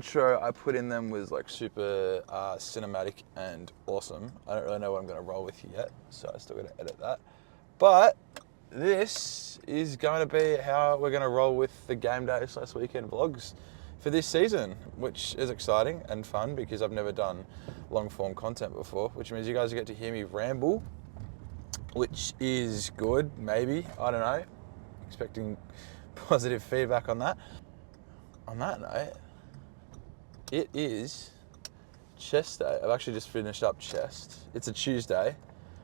intro I put in them was like super cinematic and awesome. I don't really know what I'm going to roll with yet, so I still got to edit that. But this is going to be how we're going to roll with the game day / weekend vlogs for this season, which is exciting and fun because I've never done long form content before, which means you guys get to hear me ramble, which is good, maybe, I don't know. Expecting positive feedback on that. On that note, it is chest day. I've actually just finished up chest. It's a Tuesday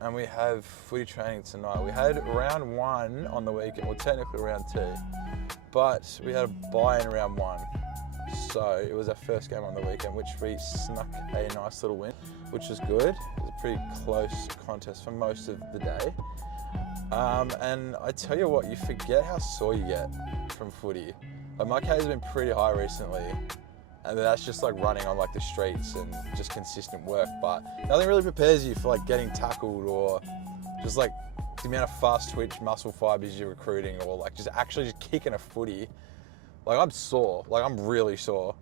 and we have footy training tonight. We had round 1 on the weekend, well technically round 2, but we had a bye in round 1. So it was our first game on the weekend, which we snuck a nice little win, which was good. It was a pretty close contest for most of the day. And I tell you what, you forget how sore you get from footy. Like my K has been pretty high recently, and that's just like running on like the streets and just consistent work, but nothing really prepares you for like getting tackled or just like the amount of fast twitch muscle fibers you're recruiting, or like just actually just kicking a footy. Like I'm sore, like I'm really sore.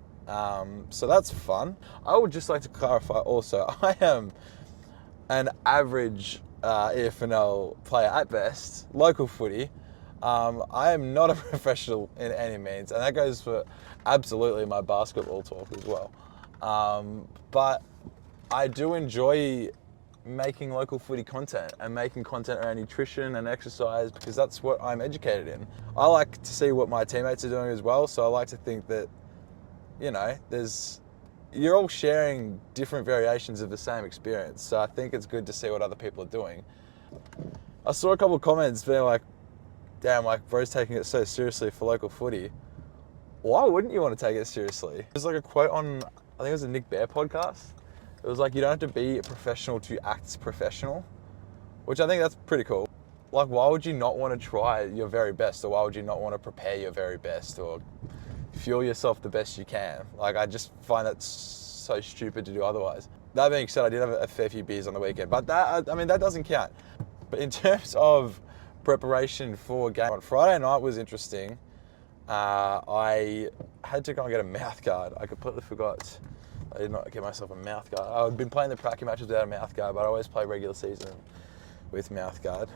So that's fun. I would just like to clarify also, I am an average EFNL player at best, local footy. I am not a professional in any means, and that goes for absolutely my basketball talk as well. But I do enjoy making local footy content and making content around nutrition and exercise because that's what I'm educated in. I like to see what my teammates are doing as well, so I like to think that, you know, you're all sharing different variations of the same experience, so I think it's good to see what other people are doing. I saw a couple of comments being like, damn, like bro's taking it so seriously for local footy. Why wouldn't you want to take it seriously? There's like a quote on, I think it was a Nick Bear podcast. It was like, you don't have to be a professional to act professional, which I think that's pretty cool. Like, why would you not want to try your very best, or why would you not want to prepare your very best, or fuel yourself the best you can? Like, I just find that so stupid to do otherwise. That being said, I did have a fair few beers on the weekend, but that, I mean, that doesn't count. But in terms of preparation for a game, on Friday night was interesting. I had to go and get a mouth guard. I completely forgot. I did not get myself a mouth guard. I've been playing the pracky matches without a mouth guard, but I always play regular season with mouth guard.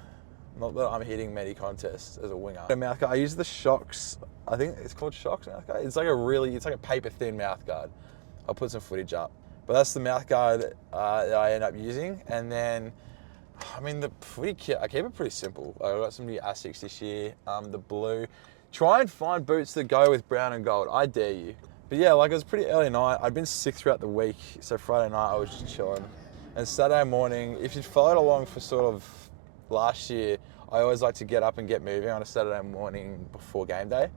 Not that I'm hitting many contests as a winger. A mouth guard, I use the Shocks, I think it's called Shocks mouth guard. It's like a paper thin mouth guard. I'll put some footage up. But that's the mouth guard that I end up using. And then, I mean, the footy kit, I keep it pretty simple. I got some new Asics this year, the blue. Try and find boots that go with brown and gold, I dare you. But yeah, like it was pretty early night. I'd been sick throughout the week, so Friday night I was just chilling. And Saturday morning, if you followed along for sort of last year, I always like to get up and get moving on a Saturday morning before game day.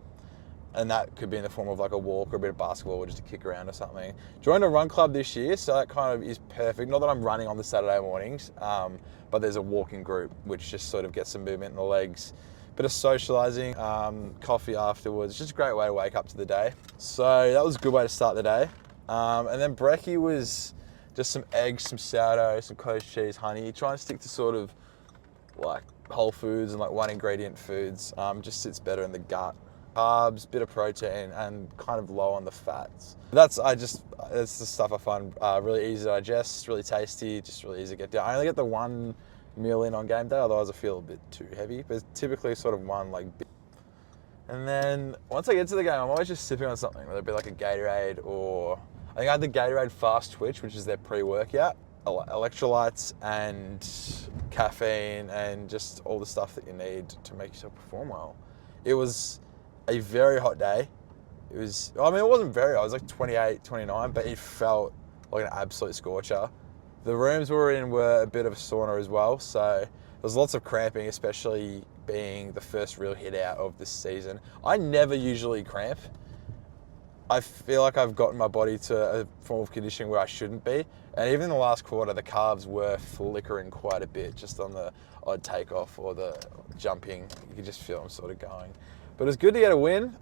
And that could be in the form of like a walk or a bit of basketball or just a kick around or something. Joined a run club this year, so that kind of is perfect. Not that I'm running on the Saturday mornings, but there's a walking group which just sort of gets some movement in the legs. Bit of socialising, coffee afterwards, just a great way to wake up to the day. So that was a good way to start the day. And then brekkie was just some eggs, some sourdough, some cottage cheese, honey. Try and stick to sort of like whole foods and like one ingredient foods. Just sits better in the gut. Carbs, bit of protein, and kind of low on the fats. That's the stuff I find really easy to digest, really tasty, just really easy to get down. I only get the one meal in on game day, otherwise I feel a bit too heavy, but typically sort of one like bit. And then once I get to the game, I'm always just sipping on something, whether it be like a Gatorade, or I think I had the Gatorade Fast Twitch, which is their pre-workout, electrolytes and caffeine and just all the stuff that you need to make yourself perform well. It was a very hot day. It wasn't very hot, it was like 28, 29, but it felt like an absolute scorcher. The rooms we were in were a bit of a sauna as well, so there was lots of cramping, especially being the first real hit out of this season. I never usually cramp. I feel like I've gotten my body to a form of conditioning where I shouldn't be, and even in the last quarter, the calves were flickering quite a bit, just on the odd takeoff or the jumping. You could just feel them sort of going. But it was good to get a win,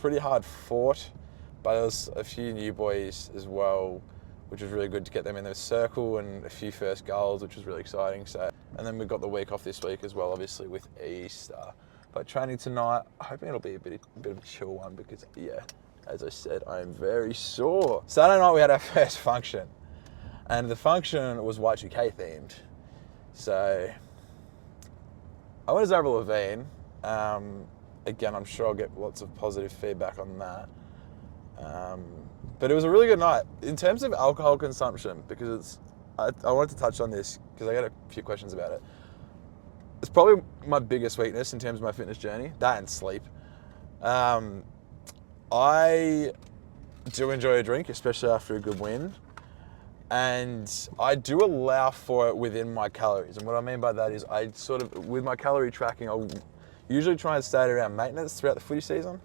pretty hard fought, but there was a few new boys as well, which was really good to get them in the circle, and a few first goals, which was really exciting. So, and then we've got the week off this week as well, obviously with Easter. But training tonight, hoping it'll be a bit of a chill one because, yeah, as I said, I am very sore. Saturday night we had our first function, and the function was Y2K themed. So I went to Zara Levine. Again, I'm sure I'll get lots of positive feedback on that. But it was a really good night. In terms of alcohol consumption, because I wanted to touch on this because I got a few questions about it. It's probably my biggest weakness in terms of my fitness journey, that and sleep. I do enjoy a drink, especially after a good win. And I do allow for it within my calories. And what I mean by that is I sort of, with my calorie tracking, I'll usually try and stay at around maintenance throughout the footy season.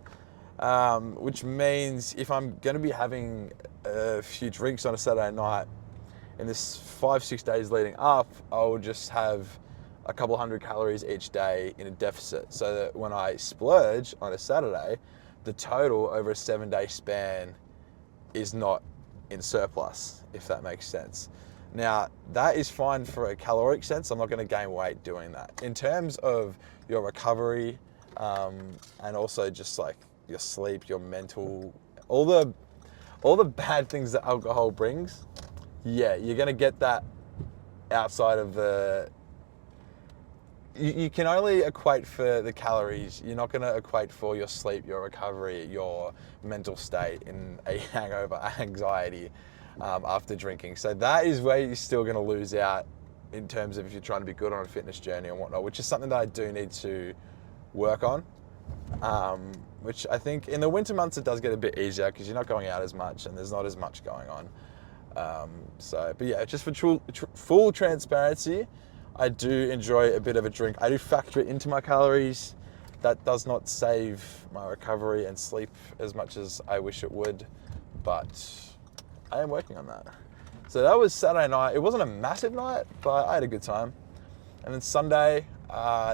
Which means if I'm going to be having a few drinks on a Saturday night, in this 5-6 days leading up, I'll just have a couple hundred calories each day in a deficit, so that when I splurge on a Saturday, the total over a 7-day span is not in surplus, if that makes sense. Now, that is fine for a caloric sense. I'm not going to gain weight doing that. In terms of your recovery, and also just like your sleep, your mental, all the bad things that alcohol brings, yeah, you're going to get that outside of the... You can only equate for the calories. You're not going to equate for your sleep, your recovery, your mental state in a hangover, anxiety after drinking. So that is where you're still going to lose out in terms of if you're trying to be good on a fitness journey and whatnot, which is something that I do need to work on. Which I think in the winter months it does get a bit easier because you're not going out as much and there's not as much going on. But yeah, just for full transparency, I do enjoy a bit of a drink. I do factor it into my calories. That does not save my recovery and sleep as much as I wish it would, but I am working on that. So that was Saturday night. It wasn't a massive night, but I had a good time. And then Sunday,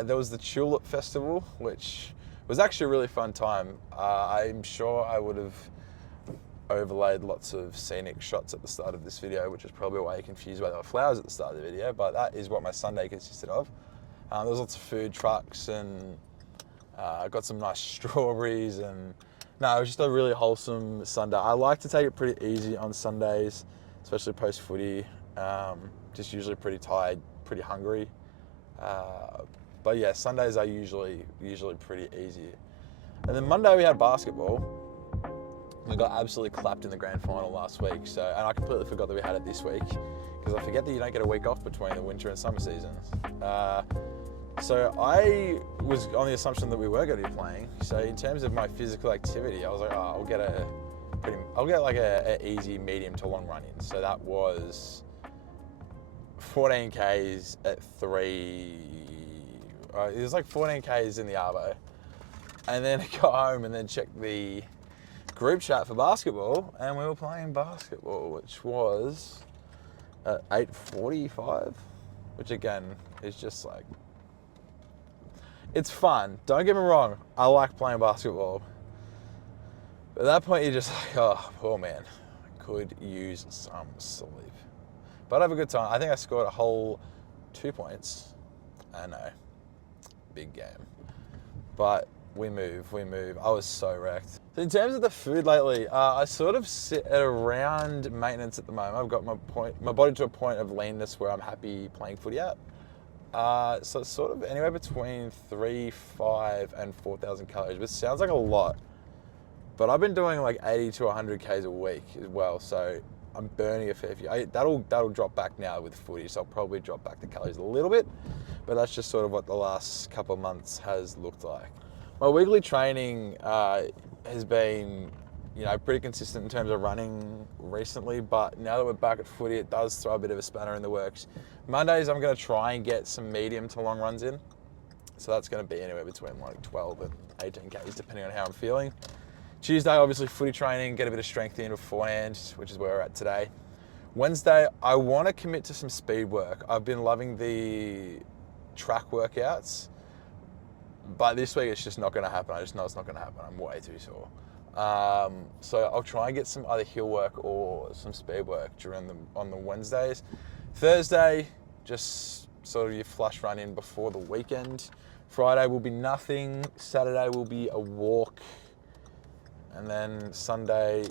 there was the Tulip Festival, which was actually a really fun time. I'm sure I would have overlaid lots of scenic shots at the start of this video, which is probably why you're confused why there were flowers at the start of the video, but that is what my Sunday consisted of. There was lots of food trucks and I got some nice strawberries, and no, it was just a really wholesome Sunday. I like to take it pretty easy on Sundays, especially post-footy. Just usually pretty tired, pretty hungry. But yeah, Sundays are usually pretty easy. And then Monday we had basketball. We got absolutely clapped in the grand final last week, and I completely forgot that we had it this week, because I forget that you don't get a week off between the winter and summer seasons. So I was on the assumption that we were going to be playing. So in terms of my physical activity, I was like, oh, I'll get like a easy medium to long run in. So that was 14 Ks at 3. It was like 14 Ks in the arvo, and then I got home and then checked the group chat for basketball, and we were playing basketball, which was at 8:45, which again is just like, it's fun. Don't get me wrong, I like playing basketball. But at that point you're just like, oh, poor man, I could use some sleep. But I have a good time. I think I scored a whole 2 points. I know, big game. But we move. I was so wrecked. So in terms of the food lately, I sort of sit at around maintenance at the moment. I've got my body to a point of leanness where I'm happy playing footy at. So it's sort of anywhere between 3,500 and 4,000 calories, which sounds like a lot. But I've been doing like 80 to 100 Ks a week as well, so I'm burning a fair few. That'll drop back now with footy, so I'll probably drop back the calories a little bit. But that's just sort of what the last couple of months has looked like. My weekly training has been, pretty consistent in terms of running recently, but now that we're back at footy, it does throw a bit of a spanner in the works. Mondays, I'm going to try and get some medium to long runs in. So that's going to be anywhere between like 12 and 18 Ks, depending on how I'm feeling. Tuesday, obviously footy training, get a bit of strength in beforehand, which is where we're at today. Wednesday, I want to commit to some speed work. I've been loving the track workouts, but this week it's just not going to happen. I just know it's not going to happen. I'm way too sore. So I'll try and get some either hill work or some speed work on the Wednesdays. Thursday, just sort of your flush run in before the weekend. Friday will be nothing. Saturday will be a walk. And then Sunday,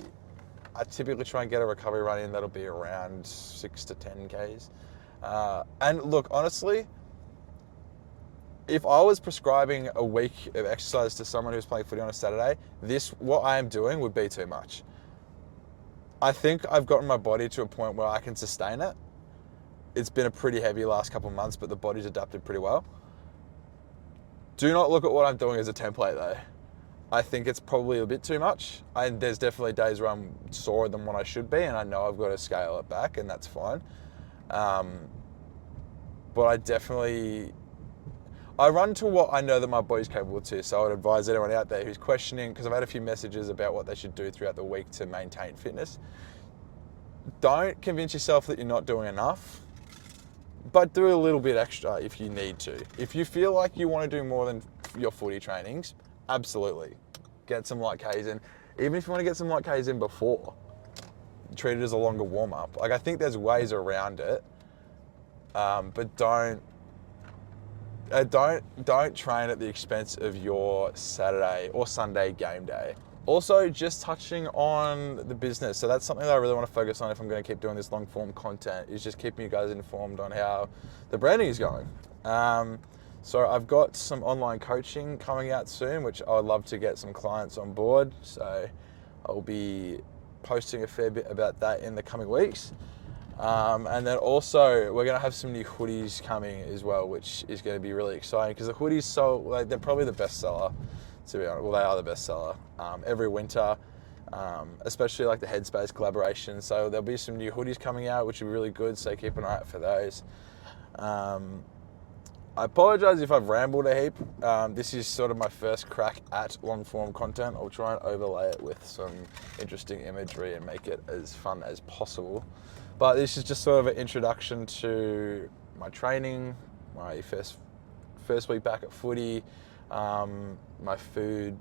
I typically try and get a recovery run in that'll be around 6 to 10 Ks. And look, honestly, if I was prescribing a week of exercise to someone who's playing footy on a Saturday, what I am doing would be too much. I think I've gotten my body to a point where I can sustain it. It's been a pretty heavy last couple of months, but the body's adapted pretty well. Do not look at what I'm doing as a template though. I think it's probably a bit too much. There's definitely days where I'm sorer than what I should be, and I know I've got to scale it back, and that's fine. But I run to what I know that my body's capable to. So I would advise anyone out there who's questioning, because I've had a few messages about what they should do throughout the week to maintain fitness. Don't convince yourself that you're not doing enough, but do a little bit extra if you need to. If you feel like you want to do more than your footy trainings, absolutely. Get some light Ks in. Even if you want to get some light Ks in before, treat it as a longer warm-up. Like, I think there's ways around it, but don't train at the expense of your Saturday or Sunday game day. Also, just touching on the business. So that's something that I really want to focus on if I'm going to keep doing this long form content, is just keeping you guys informed on how the branding is going. So I've got some online coaching coming out soon, which I would love to get some clients on board. So I'll be posting a fair bit about that in the coming weeks. And then also we're going to have some new hoodies coming as well, which is going to be really exciting, because the hoodies, they're probably the best seller, to be honest. Well, they are the best seller every winter, especially like the Headspace collaboration. So there'll be some new hoodies coming out, which will be really good. So keep an eye out for those. I apologize if I've rambled a heap. This is sort of my first crack at long form content. I'll try and overlay it with some interesting imagery and make it as fun as possible. But this is just sort of an introduction to my training, my first week back at footy, my food,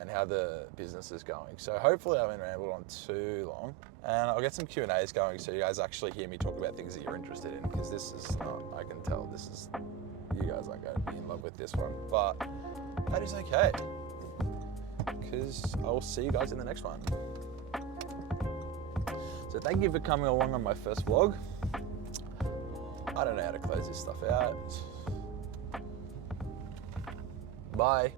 and how the business is going. So hopefully I haven't rambled on too long, and I'll get some Q&As going so you guys actually hear me talk about things that you're interested in, because this is not, I can tell you guys aren't going to be in love with this one, but that is okay, because I will see you guys in the next one. So thank you for coming along on my first vlog. I don't know how to close this stuff out. Bye.